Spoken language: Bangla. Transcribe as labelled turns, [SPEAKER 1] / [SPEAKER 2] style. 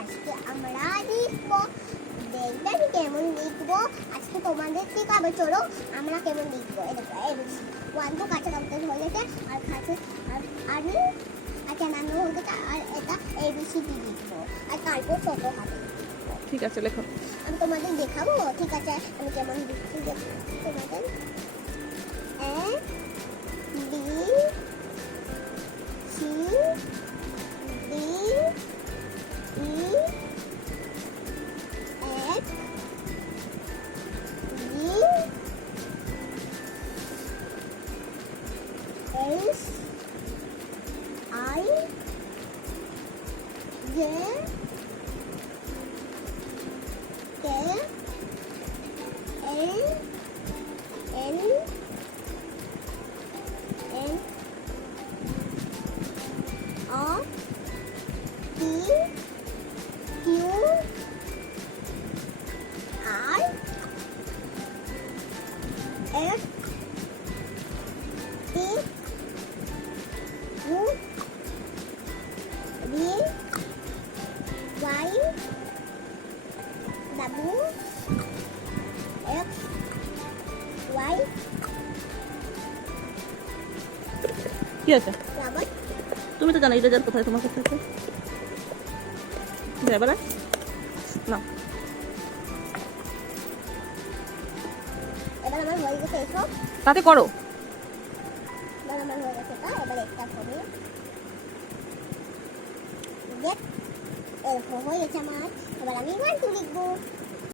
[SPEAKER 1] আজকে আমরা লিখব দেখবেন কেমন লিখব আজকে তোমাদের আবার চলো আমরা কেমন লিখবো এরকম ওয়ান তো কাছে রক্তের হয়ে গেছে আর কাছে আর আর কেনানো হয়ে গেছে আর এটা এবিসিডি লিখবো আর তারপর ফটো হবে
[SPEAKER 2] ঠিক আছে লেখো
[SPEAKER 1] আমি তোমাদের দেখাবো ঠিক আছে আমি কেমন লিখছি তোমাদের S I J K L L N O P Q R F
[SPEAKER 2] কি আছে তুমি তো জানো এটা যার কোথায় তোমার কাছে ড্রাইভার না তাতে করো
[SPEAKER 1] হয়ে গেছে আমার এবার আমি লিখবো